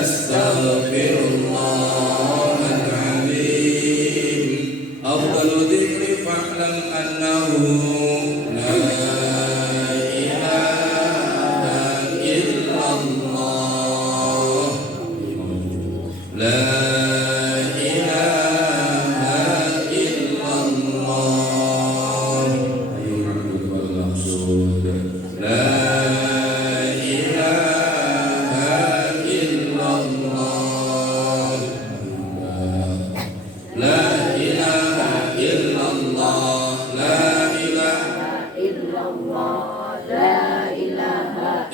astaghfirullahal azim. Afdalu dzikri fa'lam annahu la ilaha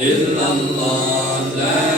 illallah. La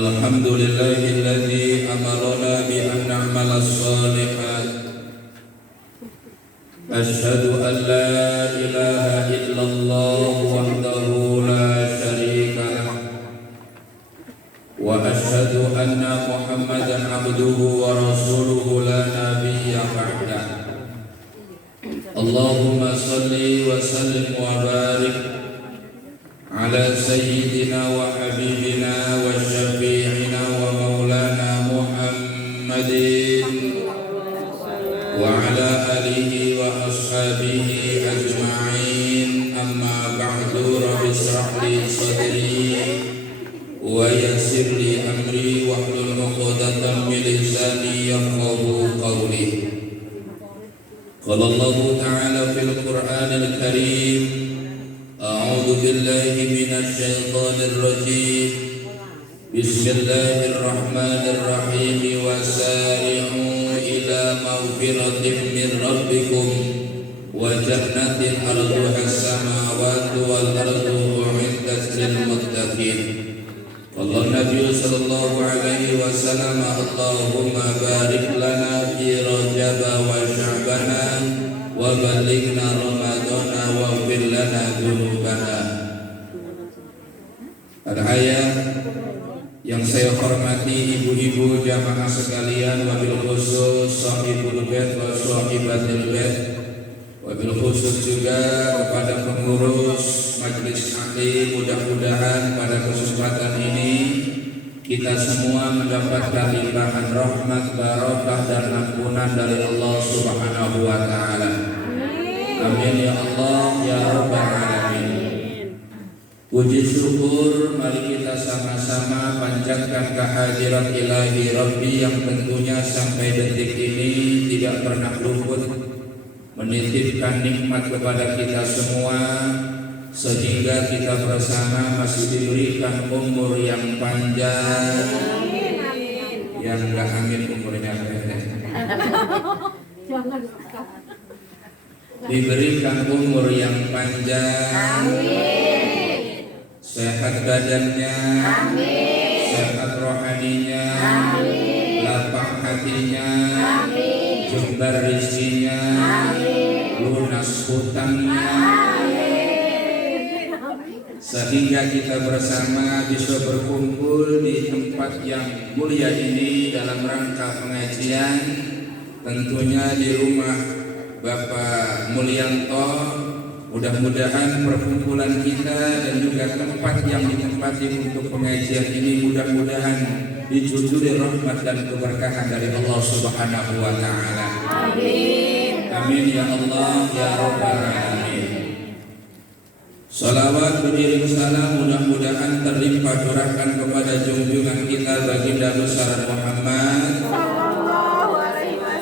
Alhamdulillahilladzi amarna bi an na'mala shalihat. Asyhadu an la ilaha illallah illallah wahdahu la syarika lah wa asyhadu anna Muhammadan abduhu wa rasuluhu la nabiyya ba'dah. Allahumma salli wa sallim wa barik ala sayyidina wa habibina wa syafi'ina wa maulana Muhammadin wa ala alihi wa ashabihi ajma'in. Amma ba'du, rabbi shrah li sadri wa yassir li amri wahlul 'uqdatam min lisani yafqahu qawli. Qala Allah ta'ala fil Qur'anil Karim, a'udzu billahi minasy syaithanir rajim. Bismillahirrahmanirrahim. Wasari'u ila maghfiratin min rabbikum wa jannatin 'arduha as-samawati wal ardu u'iddat lil muttaqin. Qala Nabi sallallahu alaihi wasallam, Allahumma barik lana fi Rajab wa Sya'bana wa ballighna Ramadana wa ighfir lana dzunubana. Al-ayat. Yang saya hormati ibu-ibu jamaah sekalian, wabil khusus sahibul bait wa sahibatil bait, wabil khusus juga kepada pengurus majelis taklim, mudah-mudahan pada kesempatan ini kita semua mendapatkan limpahan rahmat, barokah dan ampunan dari Allah Subhanahu wa taala. Amin ya Allah ya rabbal alamin. Puji syukur mari kita sama-sama panjatkan kehadirat ilahi Rabbi yang tentunya sampai detik ini tidak pernah luput menitipkan nikmat kepada kita semua, sehingga kita bersama masih diberikan umur yang panjang. Yang enggak amin umurnya pendek, diberikan umur yang panjang, sehat badannya, amin. Sehat rohaninya, amin. Lapang hatinya, amin. Jembar rezekinya, amin. Lunas hutangnya, amin. Sehingga kita bersama bisa berkumpul di tempat yang mulia ini dalam rangka pengajian, tentunya di rumah Bapak Mulyanto. Mudah-mudahan perkumpulan kita dan juga tempat yang ditempati untuk pengajian ini mudah-mudahan dijunjui rahmat dan keberkahan dari Allah Subhanahu wa taala. Amin. Amin ya Allah ya rabbal alamin. Salawat beriring salam mudah-mudahan terlimpah curahkan kepada junjungan kita baginda besar Muhammad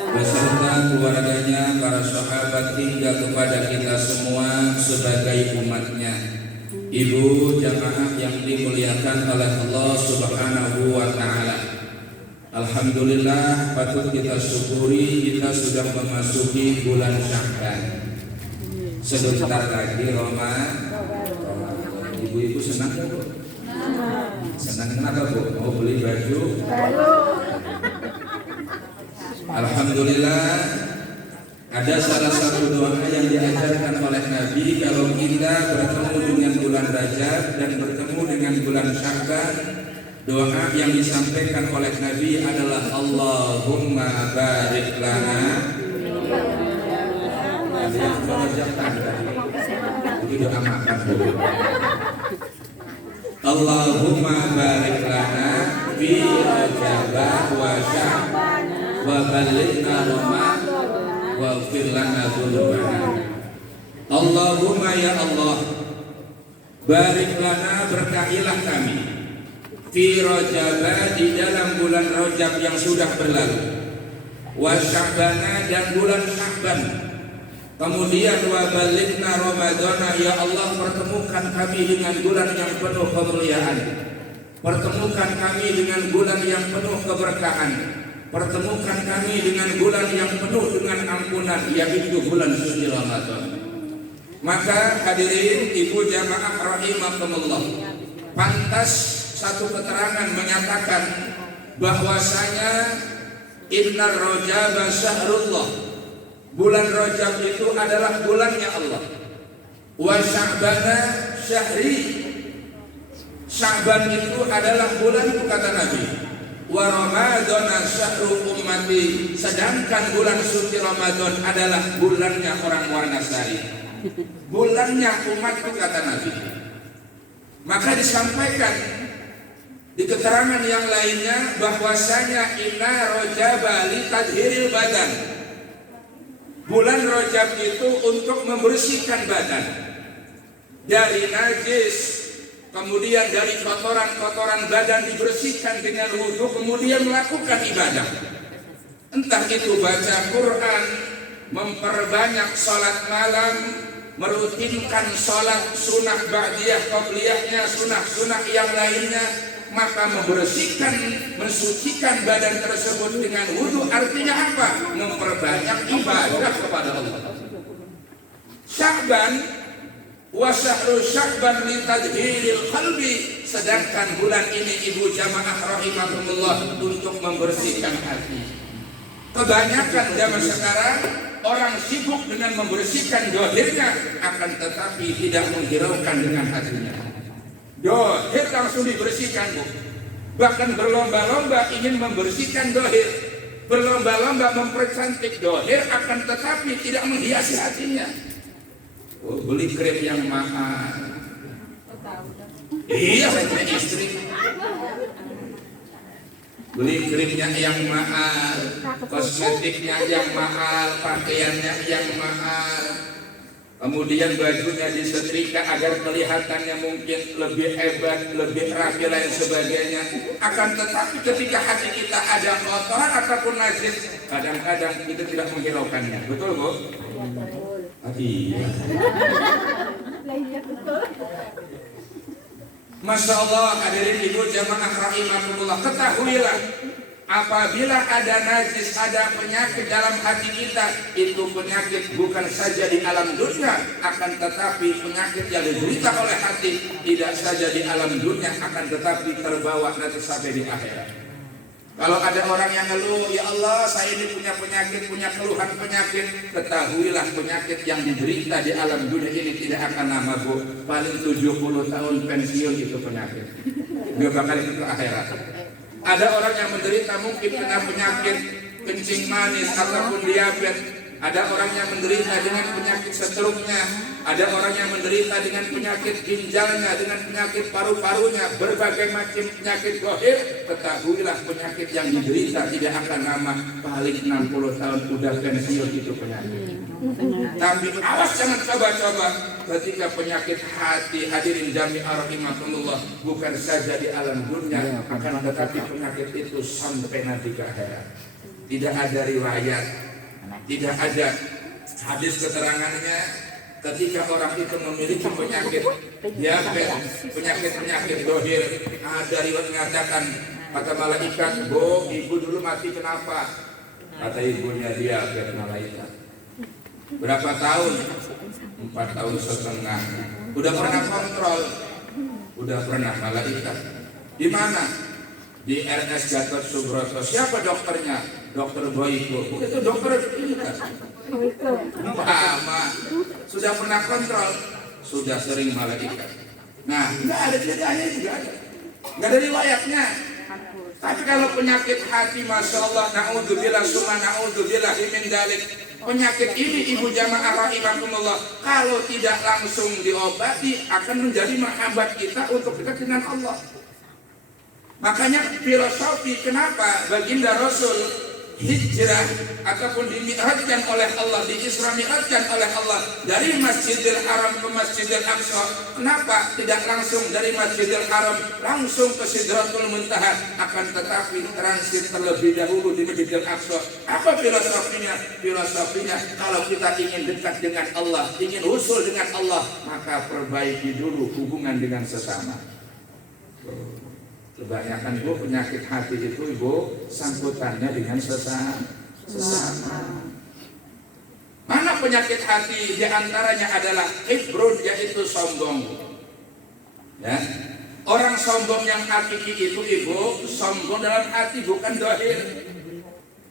beserta keluarganya, para sahabat, hingga kepada kita semua sebagai umatnya. Ibu jamaah yang dimuliakan oleh Allah Subhanahu wa ta'ala, alhamdulillah patut kita syukuri kita sudah memasuki bulan Sya'ban. Sebentar lagi Ramadan. Ibu-ibu senang gak Bu? Senang kenapa Bu? Mau beli baju baru? Alhamdulillah, ada salah satu doa yang diajarkan oleh Nabi kalau kita bertemu dengan bulan Rajab dan bertemu dengan bulan Sya'ban. Doa yang disampaikan oleh Nabi adalah Allahumma barik lana. Ada yang merojak tanda. Itu doa makan dulu. Allahumma barik lana fi Rajab wa Sya'ban wa ballighna Ramadan wa ighfir lana dzunubana. Allahumma ya Allah, barik lana, berkahilah kami fi Rajab, di dalam bulan Rajab yang sudah berlalu, wa Sya'ban, dan bulan Sya'ban. Kemudian wa ballighna Ramadan, ya Allah pertemukan kami dengan bulan yang penuh kemuliaan, pertemukan kami dengan bulan yang penuh keberkahan, pertemukan kami dengan bulan yang penuh dengan ampunan, yaitu bulan suci Ramadan. Maka hadirin ibu jamaah rahimakumullah, pantas satu keterangan menyatakan bahwasanya innar Rajab syahrullah, bulan Rajab itu adalah bulannya Allah. Wa Sya'bana syahri. Sya'ban itu adalah bulanku kata Nabi. Wa Ramadana syahru ummati. Sedangkan bulan suci Ramadan adalah bulannya orang Wanasari. Bulannya umatku kata Nabi. Maka disampaikan di keterangan yang lainnya bahwasanya inna Rajaba li tadhiril badan. Bulan Rajab itu untuk membersihkan badan dari najis, kemudian dari kotoran-kotoran badan dibersihkan dengan wudu, kemudian melakukan ibadah. Entah itu baca Quran, memperbanyak salat malam, merutinkan salat sunnah ba'diyah, qabliyahnya, sunnah-sunnah yang lainnya, maka membersihkan, mensucikan badan tersebut dengan wudu artinya apa? Memperbanyak ibadah kepada Allah. Sya'ban wa syahru Sya'ban li tadhhiril qalbi. Sedangkan bulan ini ibu jamaah rahimakumullah untuk membersihkan hati. Kebanyakan zaman sekarang orang sibuk dengan membersihkan dohirnya, akan tetapi tidak menghiraukan dengan hatinya. Dohir langsung dibersihkan bu. Bahkan berlomba-lomba ingin membersihkan dohir, berlomba-lomba mempercantik dohir, akan tetapi tidak menghiasi hatinya. Oh, beli krim yang mahal. Iya, saya istri. Beli krimnya yang mahal, kosmetiknya yang mahal, pakaiannya yang mahal, kemudian bajunya disetrika agar kelihatannya mungkin lebih hebat, lebih rapi lain sebagainya. Akan tetapi ketika hati kita ada kotoran ataupun najis, kadang-kadang kita tidak menghiraukannya. Betul bu? Iya. Masya Allah, hadirin ibu jamaah rahimakumullah, ketahuilah apabila ada najis, ada penyakit dalam hati kita, itu penyakit bukan saja di alam dunia, akan tetapi penyakit yang diderita oleh hati tidak saja di alam dunia, akan tetapi terbawa nanti sampai di akhirat. Kalau ada orang yang ngeluh, ya Allah saya ini punya penyakit, punya keluhan penyakit, ketahuilah penyakit yang diderita di alam dunia ini tidak akan lama bu. Paling 70 tahun pensiun itu penyakit, nggak bakal itu akhirat. Ada orang yang menderita mungkin kena penyakit kencing manis ataupun diabetes. Ada orang yang menderita dengan penyakit stroke-nya. Ada orang yang menderita dengan penyakit ginjalnya, dengan penyakit paru-parunya, berbagai macam penyakit gohir. Ketahuilah penyakit yang diderita tidak akan lama, paling 60 tahun udah pensiun itu penyakit. Tapi awas jangan coba-coba ketika penyakit hati, hadirin jami'ah rahimakumullah, bukan saja di alam dunia, akan tetapi penyakit itu sampai nanti ke akhirat. Tidak ada riwayat, tidak ada hadis keterangannya ketika orang itu memiliki penyakit diabetes, penyakit dohir. Ada riwayat mengatakan, kata malaikat, "Bu, ibu dulu mati kenapa?" Kata ibunya, diabetes malaikat. Berapa tahun? 4 tahun setengah. Udah pernah kontrol? Udah pernah malaikat. Di mana? Di RS Gatot Subroto. Siapa dokternya? Dokter Boyko. Itu dokter kita. Mama sudah pernah kontrol, sudah sering malaikat. Nah, nggak ada ceritanya juga ada, nggak ada riwayatnya. Tapi kalau penyakit hati, masya Allah, naudzubillah summa naudzubillah min dalik. Penyakit ini ibu jamaah rahimakumullah, kalau tidak langsung diobati akan menjadi menghambat kita untuk dekat dengan Allah. Makanya filosofi kenapa baginda Rasul hijrah ataupun dimi'rajkan oleh Allah, diisra mi'rajkan oleh Allah dari Masjidil Haram ke Masjidil Aqsa. Kenapa tidak langsung dari Masjidil Haram langsung ke Sidratul Muntaha, akan tetapi transit terlebih dahulu di Masjidil Aqsa? Apa filosofinya? Filosofinya kalau kita ingin dekat dengan Allah, ingin usul dengan Allah, maka perbaiki dulu hubungan dengan sesama. Kebanyakan bu penyakit hati itu ibu sangkutannya dengan sesama. Mana penyakit hati? Di antaranya adalah kibrun, yaitu sombong. Ya, orang sombong yang hakiki itu ibu sombong dalam hati, bukan dohir.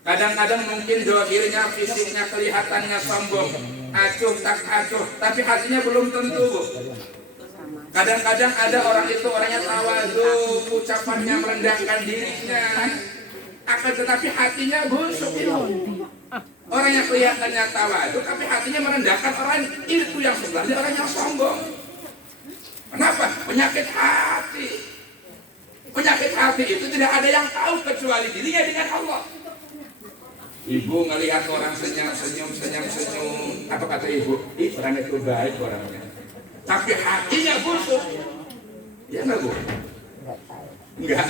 Kadang-kadang mungkin dohirnya, fisiknya kelihatannya sombong, acuh tak acuh, tapi hatinya belum tentu, Bu. Kadang-kadang ada orang itu orangnya tawadhu, ucapannya merendahkan dirinya, akan tetapi hatinya busuk itu. Orang yang kelihatannya tawadhu, tapi hatinya merendahkan orang itu yang sebenarnya orang yang sombong. Kenapa? Penyakit hati. Penyakit hati itu tidak ada yang tahu kecuali dirinya dengan Allah. Ibu ngelihat orang senyum-senyum, apa kata ibu? Ih, orang itu baik orangnya. Tapi hatinya busuk. Ya enggak, Bu? Enggak.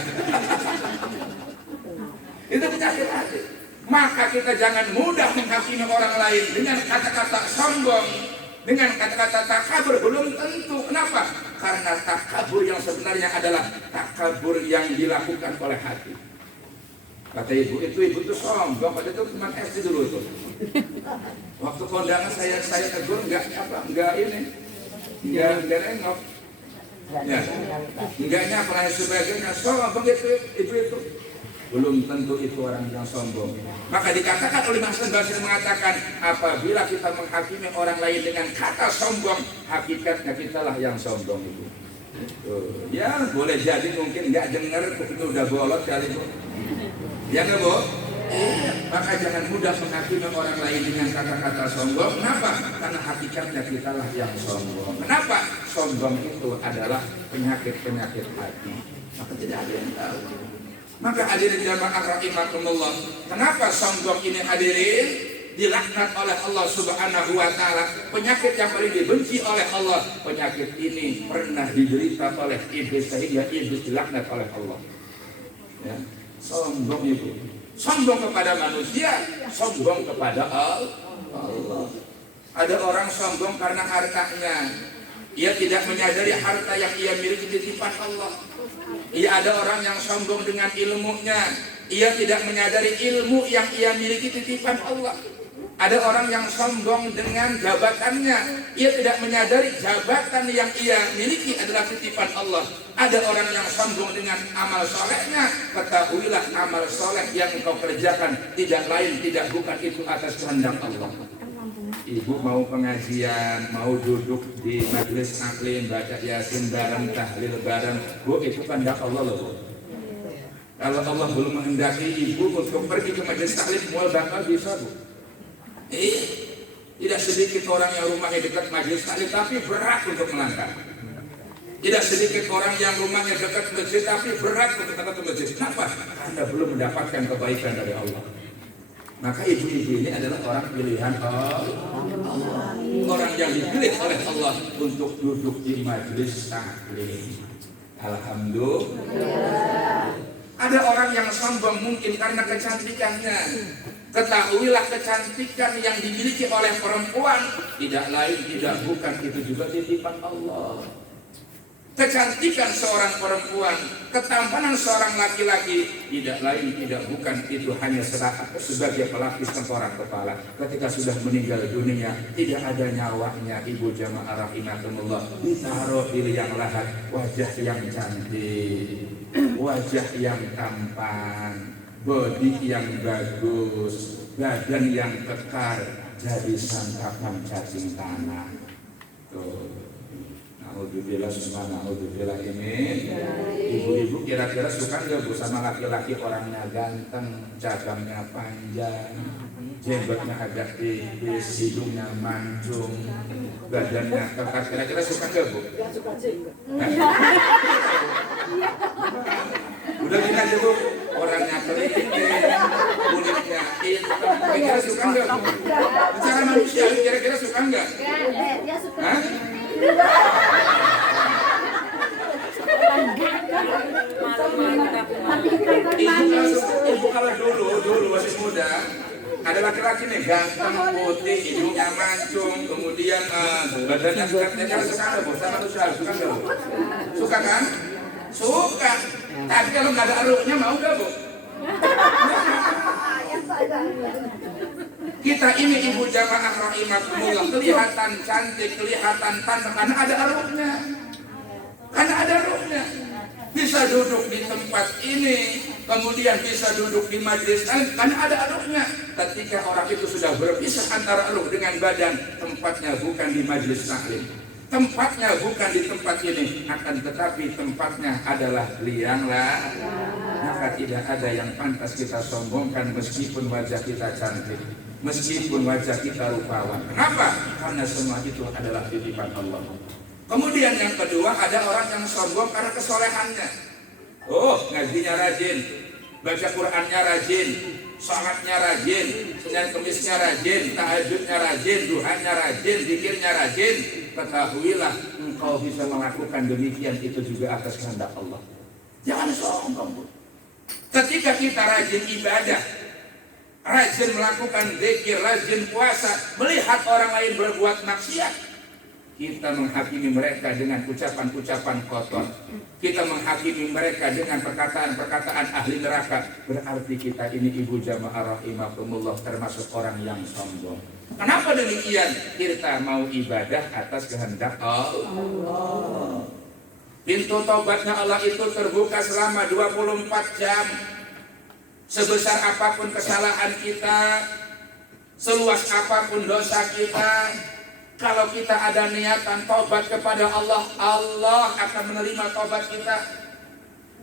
Itu penyakit hati. Maka kita jangan mudah menghakimi orang lain dengan kata-kata sombong, dengan kata-kata takabur. Belum tentu. Kenapa? Karena takabur yang sebenarnya adalah takabur yang dilakukan oleh hati. Kata ibu itu sombong. Pada itu cuma SD dulu itu. Waktu kondangan saya tegur enggak ini. Enggak nengok. Ya. Enggaknya pernah sebagainya. Sombong itu. Belum tentu itu orang yang sombong. Maka dikatakan oleh Hasan Basri mengatakan, apabila kita menghakimi orang lain dengan kata sombong, hakikatnya kitalah yang sombong itu. Ya boleh jadi mungkin nggak dengar itu udah bolot kali itu. Ya nggak, Bu? Maka jangan mudah menghakimi orang lain dengan kata-kata sombong. Kenapa? Karena hakikatnya kitalah yang sombong. Kenapa? Sombong itu adalah penyakit-penyakit hati. Maka tidak ada yang tahu. Maka hadirin jamaah rahimakumullah, kenapa sombong ini hadirin dilaknat oleh Allah Subhanahu wa taala? Penyakit yang paling dibenci oleh Allah. Penyakit ini pernah diderita oleh iblis sehingga iblis dilaknat oleh Allah. Ya. Sombong itu. Sombong kepada manusia, sombong kepada Allah. Ada orang sombong karena hartanya. Ia tidak menyadari harta yang ia miliki titipan Allah. Ia ada orang yang sombong dengan ilmunya. Ia tidak menyadari ilmu yang ia miliki titipan Allah. Ada orang yang sombong dengan jabatannya. Ia tidak menyadari jabatan yang ia miliki adalah titipan Allah. Ada orang yang sombong dengan amal solehnya. Ketahuilah amal soleh yang engkau kerjakan tidak lain, tidak bukan itu atas kehendak Allah. Ibu mau pengajian, mau duduk di majelis taklim, baca yasin bareng, tahlil bareng, Bu, itu kehendak Allah loh, Bu. Kalau Allah belum menghendaki ibu untuk pergi ke majelis taklim, mual bakal bisa, Bu. Tidak sedikit orang yang rumahnya dekat majelis taklim tapi berat untuk melangkah. Tidak sedikit orang yang rumahnya dekat masjid tapi berat untuk datang ke masjid. Kenapa? Karena belum mendapatkan kebaikan dari Allah. Maka ibu-ibu ini adalah orang pilihan Allah. Orang yang dipilih oleh Allah untuk duduk di majelis taklim. Alhamdulillah. Ada orang yang sombong mungkin karena kecantikannya. Ketahuilah kecantikan yang dimiliki oleh perempuan tidak lain, tidak bukan, itu juga titipan Allah. Kecantikan seorang perempuan, ketampanan seorang laki-laki tidak lain, tidak bukan, itu hanya sebagai pelapis tengkorak kepala. Ketika sudah meninggal dunia, tidak ada nyawanya. Ibu jamaah rahimakumullah, ditaruh di liang lahat wajah yang cantik, wajah yang tampan, bodi yang bagus, badan yang kekar, jadi santapan cacing tanah. Tuh. Alhamdulillah, alhamdulillah ini. Ibu-ibu kira-kira suka nggak, Bu, sama laki-laki orangnya ganteng, cabangnya panjang, jenggotnya agak tipis, hidungnya mancung, badannya kekar, kira-kira suka nggak, Bu? Suka jenggot. Udah gini aja, Bu, orangnya keriting, kulitnya hitam, kira-kira suka nggak, Bu? Secara manusia, kira-kira suka nggak? Dia suka. Hah? Ibu kalau dulu masih muda, ada laki-laki nih ganteng, putih, hidungnya mancung, kemudian badannya suka nggak, Bu? Sama tuh suka nggak, Bu? Suka kan? Suka. Tapi kalau nggak ada aruknya mau nggak, Bu? Kita ini ibu jamaah rahimakumullah kelihatan cantik, kelihatan tampan karena ada aruknya. Karena ada ruhnya. bisa duduk di tempat ini, kemudian bisa duduk di majelis lain, karena ada ruhnya. Ketika orang itu sudah berpisah antara ruh dengan badan, tempatnya bukan di majelis taklim, tempatnya bukan di tempat ini, akan tetapi tempatnya adalah lianglah. Maka tidak ada yang pantas kita sombongkan meskipun wajah kita cantik, meskipun wajah kita rupawan. Kenapa? Karena semua itu adalah titipan Allah. Kemudian yang kedua, ada orang yang sombong karena kesolehannya. Oh, ngajinya rajin, baca Qur'annya rajin, salatnya rajin, Senin Kemisnya rajin, tahajudnya rajin, duhanya rajin, zikirnya rajin. Ketahuilah engkau bisa melakukan demikian itu juga atas kehendak Allah. Jangan sombong. Ketika kita rajin ibadah, rajin melakukan zikir, rajin puasa, melihat orang lain berbuat maksiat, kita menghakimi mereka dengan ucapan-ucapan kotor, kita menghakimi mereka dengan perkataan-perkataan ahli neraka, berarti kita ini ibu jamaah rahimakumullah termasuk orang yang sombong. Kenapa demikian? Kita mau ibadah atas kehendak Allah. Pintu taubatnya Allah itu terbuka selama 24 jam. Sebesar apapun kesalahan kita, seluas apapun dosa kita, kalau kita ada niatan taubat kepada Allah, Allah akan menerima taubat kita.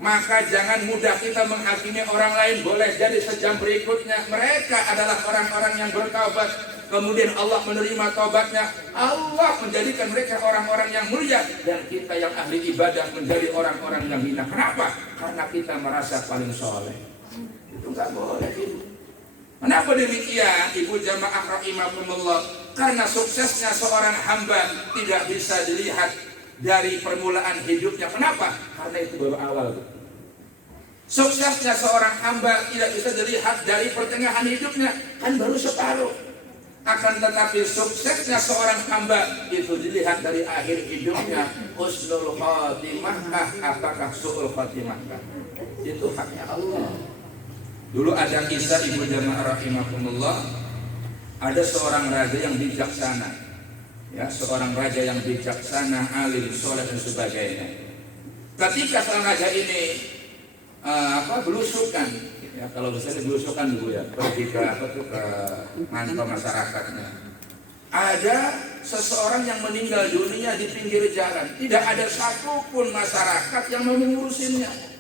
Maka jangan mudah kita menghakimi orang lain. Boleh jadi sejam berikutnya mereka adalah orang-orang yang bertaubat, kemudian Allah menerima taubatnya, Allah menjadikan mereka orang-orang yang mulia, dan kita yang ahli ibadah menjadi orang-orang yang hina. Kenapa? Karena kita merasa paling soleh. Itu nggak boleh, Ibu. Kenapa demikian, Ibu jamaah rahimakumullah? Karena suksesnya seorang hamba tidak bisa dilihat dari permulaan hidupnya. Kenapa? Karena itu baru awal. Suksesnya seorang hamba tidak bisa dilihat dari pertengahan hidupnya, kan baru separuh. Akan tetapi suksesnya seorang hamba itu dilihat dari akhir hidupnya. Husnul khatimah, apakah su'ul khatimah? Itu haknya Allah. Dulu ada kisah, Ibu jamaah rahimakumullah, ada seorang raja yang bijaksana, ya, seorang raja yang bijaksana, alim, soleh dan sebagainya. Ketika sang raja ini belusukan, ya, kalau misalnya belusukan dulu ya, pergi ke mantau masyarakatnya. Ada seseorang yang meninggal dunia di pinggir jalan, tidak ada satupun masyarakat yang mau mengurusinya.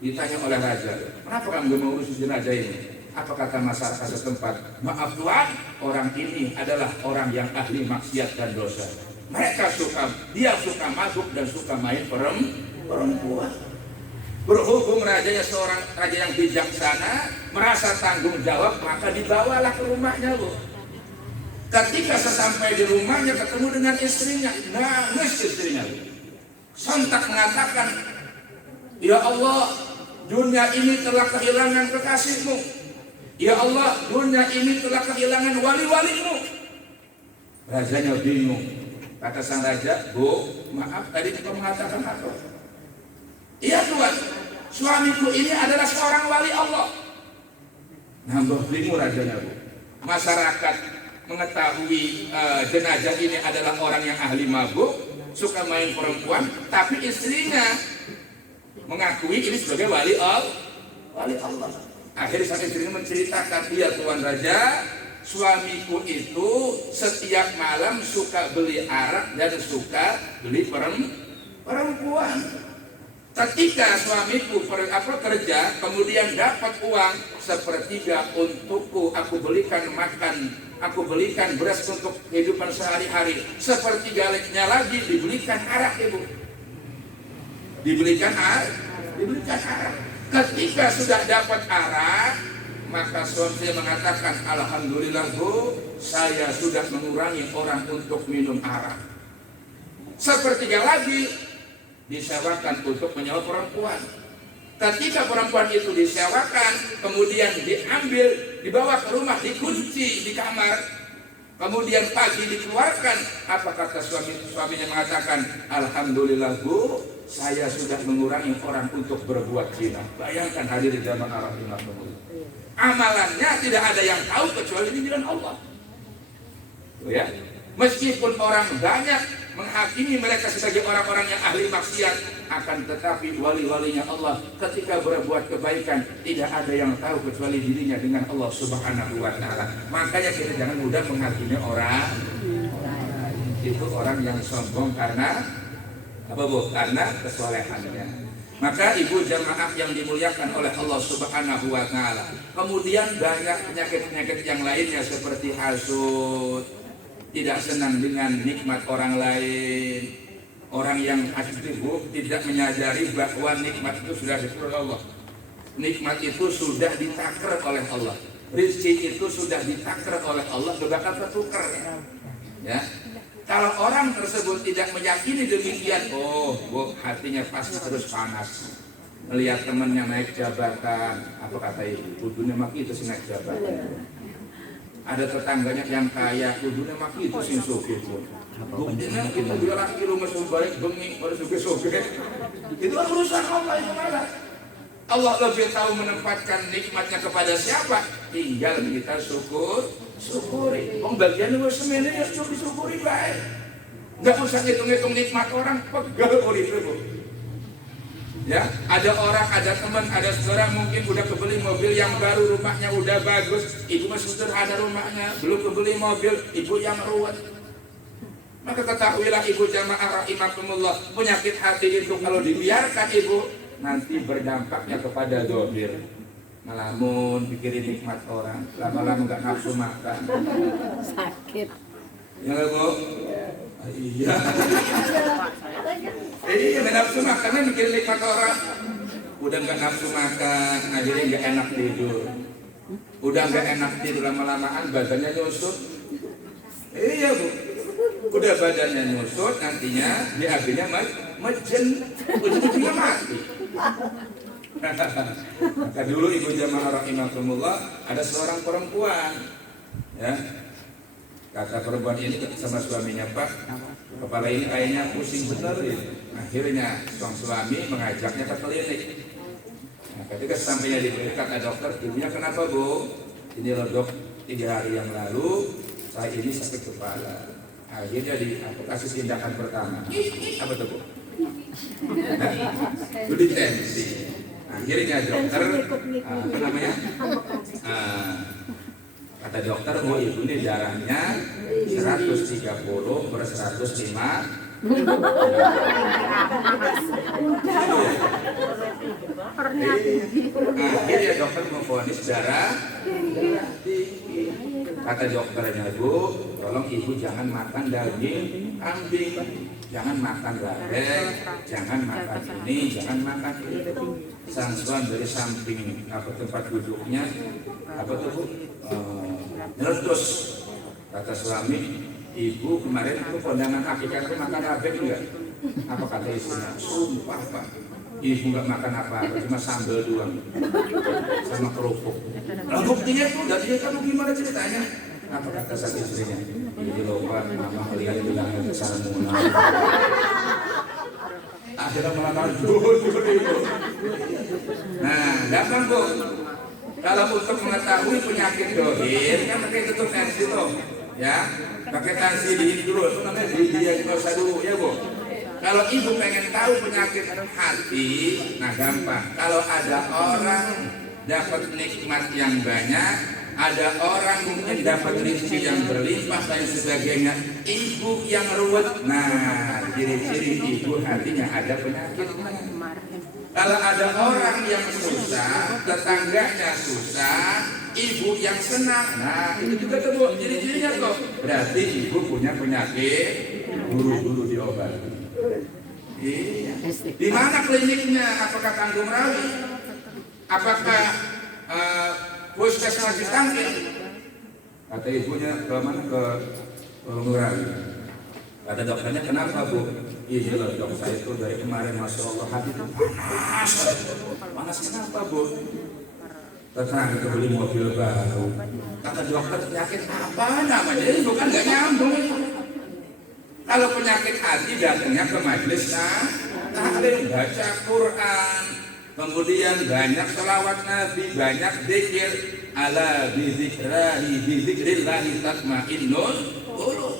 Ditanya oleh raja, kenapa kamu gak mengurus jenazah ini? Apa kata masyarakat setempat? Maaf Tuhan, orang ini adalah orang yang ahli maksiat dan dosa. Dia suka mabuk dan suka main perempuan. Berhubung rajanya seorang raja yang bijaksana, merasa tanggung jawab, maka dibawalah ke rumahnya, Bu. Ketika sesampai di rumahnya ketemu dengan istrinya, nangis istrinya, Bu. Sontak mengatakan, ya Allah, dunia ini telah kehilangan kekasihmu. Ya Allah, dunia ini telah kehilangan wali-walimu. Rajanya bingung. Kata sang raja, Bu, maaf tadi kita mengatakan apa? Iya Tuhan, suamiku ini adalah seorang wali Allah. Nambah bingung rajanya, Bu. Masyarakat mengetahui jenazah ini adalah orang yang ahli mabuk, suka main perempuan, tapi istrinya mengakui ini sebagai wali Allah. Akhirnya sang istrinya menceritakan, iya Tuan Raja, suamiku itu setiap malam suka beli arak dan suka beli perempuan. Ketika suamiku kerja, kemudian dapat uang sepertiga untukku, aku belikan makan, aku belikan beras untuk kehidupan sehari-hari, sepertiganya lagi dibelikan arak, Ibu. Dibelikan arak. Ketika sudah dapat arak, maka suami saya mengatakan, alhamdulillah Bu, saya sudah mengurangi orang untuk minum arak. Sepertiga lagi disewakan untuk menyewa perempuan. Ketika perempuan itu disewakan, kemudian diambil, dibawa ke rumah, dikunci di kamar, kemudian pagi dikeluarkan. Apa kata suaminya mengatakan, alhamdulillah Bu, saya sudah mengurangi orang untuk berbuat zina. Bayangkan hadirin jamaah rahimakumullah. Amalannya tidak ada yang tahu kecuali bimbingan Allah. Ya, meskipun orang banyak menghakimi mereka sebagai orang-orang yang ahli maksiat. Akan tetapi wali-walinya Allah ketika berbuat kebaikan tidak ada yang tahu kecuali dirinya dengan Allah Subhanahu wa taala. Makanya kita jangan mudah menghakimi orang. Itu orang yang sombong karena apa Bu? Karena kesolehannya. Maka ibu jamaah yang dimuliakan oleh Allah Subhanahu wa taala. Kemudian banyak penyakit-penyakit yang lainnya seperti hasud, tidak senang dengan nikmat orang lain. Orang yang hasud tidak menyadari bahwa nikmat itu sudah diberi Allah. Nikmat itu sudah ditakar oleh Allah. Rezeki itu sudah ditakar oleh Allah, bakal tertukar. Ya. Kalau orang tersebut tidak meyakini demikian, hatinya pasti terus panas. Melihat temannya naik jabatan, apa kata ibu? Kudunya maki itu sih naik jabatan. Ada tetangganya yang kaya, kudunya maki itu sih sugih. Buktinya kita bilang di rumah sebaik bengi, baru sugih. Itu urusan Allah itu malah. Allah lebih tahu menempatkan nikmatnya kepada siapa. Tinggal kita syukuri. Bagian lu semene ya disyukuri baik. Enggak usah hitung-hitung nikmat orang, pegal urip itu. Ya, ada orang, ada teman, ada saudara mungkin udah kebeli mobil yang baru, rumahnya udah bagus. Ibu masih sederhana rumahnya, belum kebeli mobil, ibu yang ruwet. Maka ketahuilah ibu jamaah rahimakumullah, penyakit hati itu kalau dibiarkan ibu nanti berdampaknya kepada dohir. Ngelamun, pikirin nikmat orang, lama-lama gak nafsu makan. Sakit. Ya gak Bu? Iya. Gak nafsu makan kan mikirin nikmat orang. Udah gak nafsu makan, akhirnya gak enak tidur. Udah gak enak tidur, lama-lamaan badannya nyusut. Iya Bu. Udah badannya nyusut, nantinya BAB-nya mejen, ujung-ujungnya mati. Maka dulu ibu jamaah rahimakumullah, ada seorang perempuan, ya, kata perempuan ini sama suaminya, Pak, kepala ini kayaknya pusing bener ya. Akhirnya sang suami mengajaknya ke klinik. Nah, ketika sampainya di klinik, kata dokter, ibunya kenapa Bu? Ini loh dok, 3 hari yang lalu saya ini sakit kepala. Akhirnya kasih tindakan pertama. Apa tuh Bu? Itu tensi. Akhirnya dokter, apa namanya? Kata dokter, ibu ini darahnya 130 per 105. Akhirnya dokter memvonis darah tinggi. Kata dokternya, Bu, tolong ibu jangan makan daging kambing, jangan makan ladek, jangan makan ini, jangan makan itu. Sang suami dari samping tempat duduknya, apa tuh Bu? Meletus. Kata suami, ibu kemarin itu kondangan akikah itu makan ladek enggak? Apa kata istrinya? Sumpah Pak, ibu nggak makan apa-apa, cuma sambal doang sama kerupuk. Lalu buktinya tuh, dari kamu gimana ceritanya? Apa kata sang istrinya? Jadi lupa, mama melihat bilangnya besar muna. Akhirnya malah jujur itu. Nah, gampang Bu. Kalau untuk mengetahui penyakit dohir, kan pakai tutup tensi tuh, ya. Pakai tensi di dulu, itu namanya diagnosa dulu, ya Bu. Kalau ibu pengen tahu penyakit hati, nah gampang. Kalau ada orang dapat nikmat yang banyak, ada orang mungkin dapat rezeki yang berlimpah dan sebagainya, ibu yang ruwet, nah ciri-ciri ibu hatinya ada penyakit. Kalau ada orang yang susah, tetangganya susah, ibu yang senang, nah itu juga tuh ciri-cirinya tuh. Berarti ibu punya penyakit, buru-buru diobati. Iya. Di mana kliniknya? Apakah Tanggung Rawi? Apakah puskesmas Tangkil? Kata ibunya ke mana? Ke Tanggung Rawi. Kata dokternya, kenapa Bu? Iya loh dok, saya itu dari kemarin Masya Allah hati itu panas. Panas kenapa Bu? Tetangga kebeli mobil baru. Kata dokter, penyakit apa namanya? Ini bukan gak nyambung itu. Kalau penyakit hati datangnya ke majelis taklim, baca Quran, kemudian banyak selawat Nabi, banyak zikir. Ala bizikrillahi tatmainnul qulub.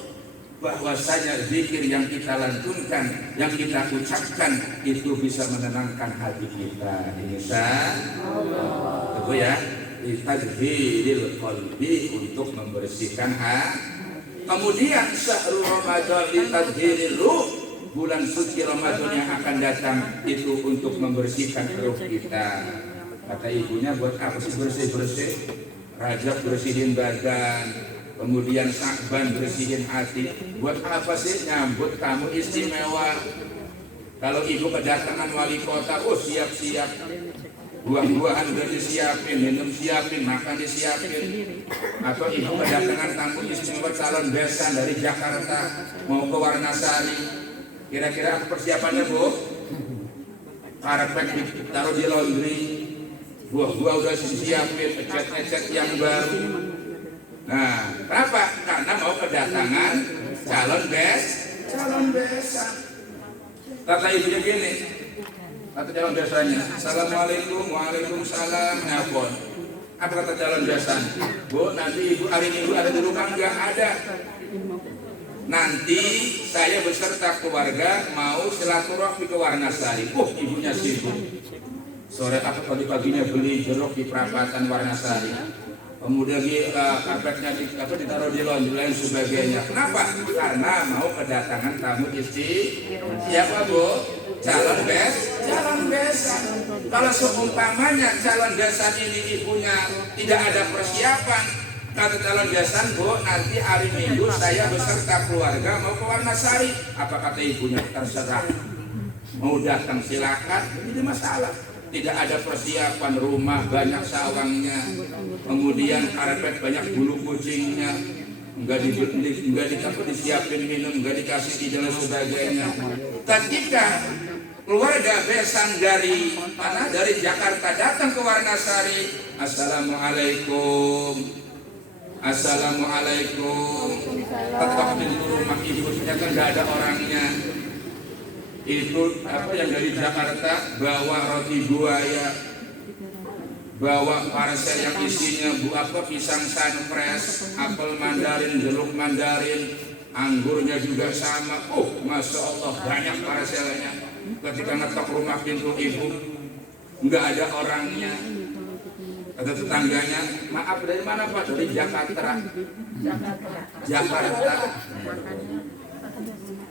bahwasanya zikir yang kita lantunkan, yang kita ucapkan itu bisa menenangkan hati kita. Insyaallah. Itu ya, litadhiril qalbi, untuk membersihkan hati. Kemudian syahrul Ramadan litadhiril ruh, bulan suci Ramadan yang akan datang itu untuk membersihkan ruh kita. Kata ibunya, buat apa sih bersih-bersih? Rajab bersihin badan, kemudian Sya'ban bersihin hati. Buat apa sih? Nyambut tamu istimewa. Kalau ibu kedatangan wali kota, oh siap-siap, buah-buahan udah disiapin, minum siapin, makan disiapin. Atau ibu kedatangan tamu istimewa calon besan dari Jakarta mau ke Warnasari, kira-kira apa persiapannya, Bu? Karpet ditaruh di laundry, buah-buah udah disiapin, ecet-ecet yang baru. Nah, kenapa? Karena mau kedatangan calon besan. Kata ibunya gini, kata calon besannya, Assalamualaikum, waalaikumsalam, nelpon. Apa kata calon besan? Bu, nanti ibu hari Minggu ada di rumah? Enggak ada. Nanti saya beserta keluarga mau silaturahmi ke Warnasari. Ibunya sibuk. Sore apa pagi-paginya beli jeruk di perapatan Warnasari. Kemudian karpetnya ditaruh di laundry dan sebagainya. Kenapa? Karena mau kedatangan tamu siapa, Bu? Calon besan. Kalau seumpamanya calon besan ini ibunya tidak ada persiapan, kata calon besan, Bu, nanti hari Minggu saya beserta keluarga mau ke Warnasari. Apa kata ibunya? Terserah. Mau datang silakan, tidak masalah. Tidak ada persiapan, rumah banyak sawangnya, kemudian karpet banyak bulu kucingnya, enggak disiapin minum, enggak dikasih ide dan sebagainya. Ketika keluarga besan dari Jakarta datang ke Warnasari, Assalamualaikum, ketok pintu rumah ibu, ternyata enggak ada orangnya. Itu yang dari Jakarta bawa roti buaya, bawa parcel yang isinya pisang sunfresh, apel mandarin, jeruk mandarin, anggurnya juga sama. Masya Allah, banyak parcelnya. Ketika ngetok rumah pintu ibu, nggak ada orangnya. Kata tetangganya, maaf, dari mana Pak? Dari Jakarta.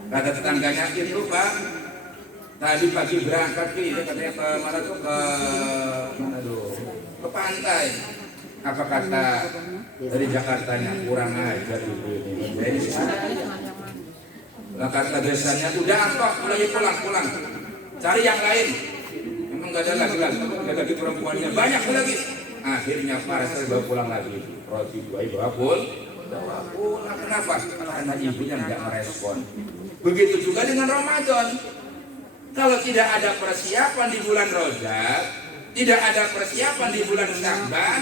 Kata tetangganya, itu Pak, tadi pagi berangkat katanya ke mana tuh, ke pantai. Apa kata dari Jakartanya? Kurang ajar ibu ini. Jadi kata desanya, udah apa? Pulang. Cari yang lain. Memang nggak ada lagi perempuannya, banyak lagi. Akhirnya parcel bawa pulang lagi. Roti buaya bawa pulang. Kenapa? Karena ibunya nggak merespon. Begitu juga dengan Ramadan. Kalau tidak ada persiapan di bulan Rajab, tidak ada persiapan di bulan Sya'ban,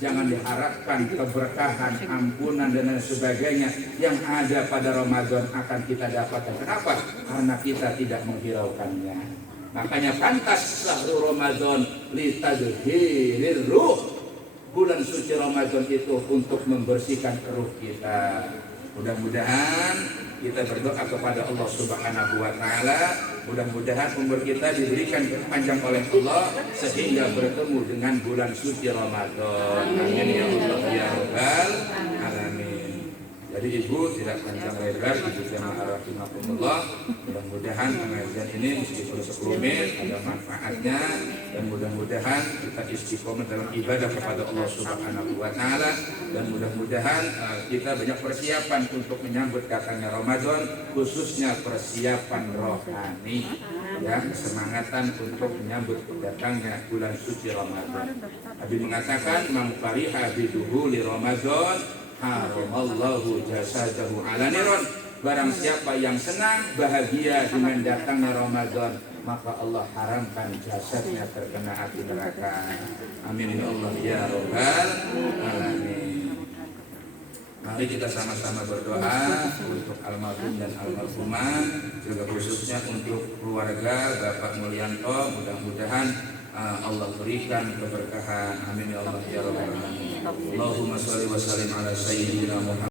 jangan diharapkan keberkahan, ampunan dan lain sebagainya yang ada pada Ramadan akan kita dapatkan. Kenapa? Karena kita tidak menghiraukannya. Makanya pantas syahrul Ramadan litadhiril ruh. Bulan suci Ramadan itu untuk membersihkan ruh kita. Mudah-mudahan kita berdoa kepada Allah Subhanahu wa taala, mudah-mudahan umur kita diberikan panjang oleh Allah sehingga bertemu dengan bulan suci Ramadan. Amin ya Allah ya rabbal alamin. Jadi ibu tidak panjang lebar, ibu jamaah rahimakumullah. Mudah-mudahan pengajian ini meskipun 10 menit ada manfaatnya, dan mudah-mudahan kita istiqomah dalam ibadah kepada Allah Subhanahu wa taala, dan mudah-mudahan kita banyak persiapan untuk menyambut datangnya Ramadan, khususnya persiapan rohani, ya, kesemangatan untuk menyambut datangnya bulan suci Ramadan. Nabi mengatakan, "Man fariha biduhuli Ramadan haramallahu jasadahu ala niron." Barang siapa yang senang, bahagia dengan datangnya Ramadan, maka Allah haramkan jasadnya terkena api neraka. Amin ya Allah ya rabbal alamin. Mari kita sama-sama berdoa untuk almarhum dan almarhumah, juga khususnya untuk keluarga Bapak Mulyanto. Mudah-mudahan Allah berikan keberkahan. Amin ya Allah ya rabbal alamin. Allahumma shalli wa sallim ala sayyidina Muhammad.